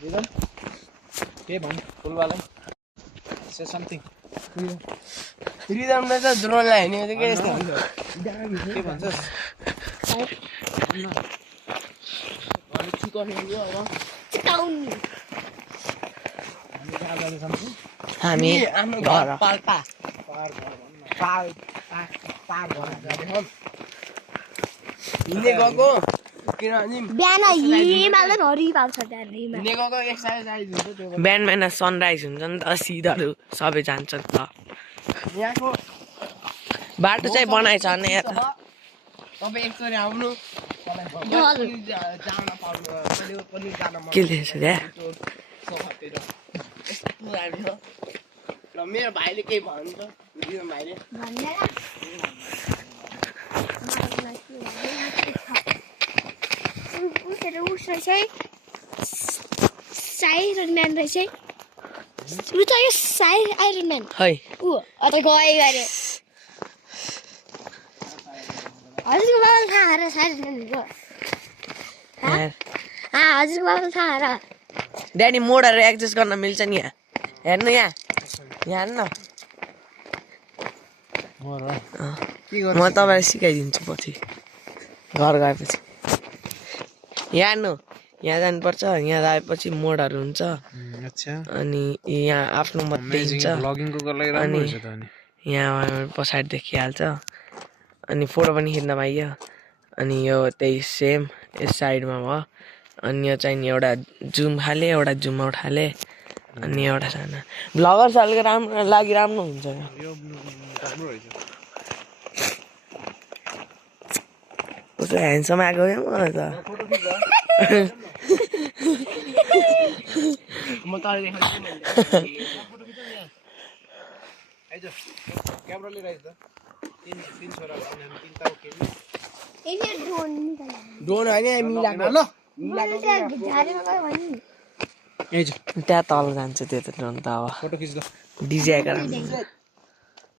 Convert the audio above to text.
rhythm के भन फुलवालाई say something रिदमले त ड्रोनलाई हेर्ने हो के यस्तो हुन्छ के भन्छस् अलिक चिकन हो अब चिकाउनी हामी कहाँ जाँदैछौँ हामी आफ्नो घर पाल्पा पार घर भन्न पार घर जाँदैछौँ हिँड्दै गएको किनभने बिहान हिमालय हरि पाउँछ त्यहाँ हिमाल हिँड्दै गएको एक्सर्साइज हुन्छ त्यो बिहान बिहान सनराइज हुन्छ नि त सिधहरू सबै जान्छ नि त यहाँको बाटो चाहिँ बनाएछ नि यहाँ तपाईँ एकचोटि आउनु जान पाउनु पनि जान के लेखेछ त्यहाँ र मेरो भाइले केही भन्छ भाइले आइरन म्यान रहेछ उ त यो आइरन म्यान है ऊ अझ गए गरे हजुरको बाबा थाहा र आइरन म्यान हजुरको बाबा थाहा र ड्याडी मोडहरू एडजस्ट गर्न मिल्छ नि यहाँ हेर्नु यहाँ हेर्नु म तपाईँलाई सिकाइदिन्छु पछि घर गएपछि यहाँ हेर्नु यहाँ जानुपर्छ यहाँ आएपछि मोडहरू हुन्छ अनि यहाँ आफ्नो मात्रै हुन्छ अनि यहाँ पछाडि देखिहाल्छ अनि फोटो पनि खिच्न पाइयो अनि यो त्यही सेम यस साइडमा भयो अनि यो चाहिँ एउटा जुम खाले एउटा जुम आउट खाले अनि एउटा सानो भ्लगर्सहरूको राम्रो लागि राम्रो हुन्छ कस्तो ह्यान्डसम आएको क्या मलाई त म त क्यामेरा लिएर आइज त तीन छोरा हामी तीन ताउ खेल्ने ड्रोन होइन मिलाएको ल त्यहाँ तल जान्छ त्यो त ड्रोन त अब फोटो खिच ल डिजे आएको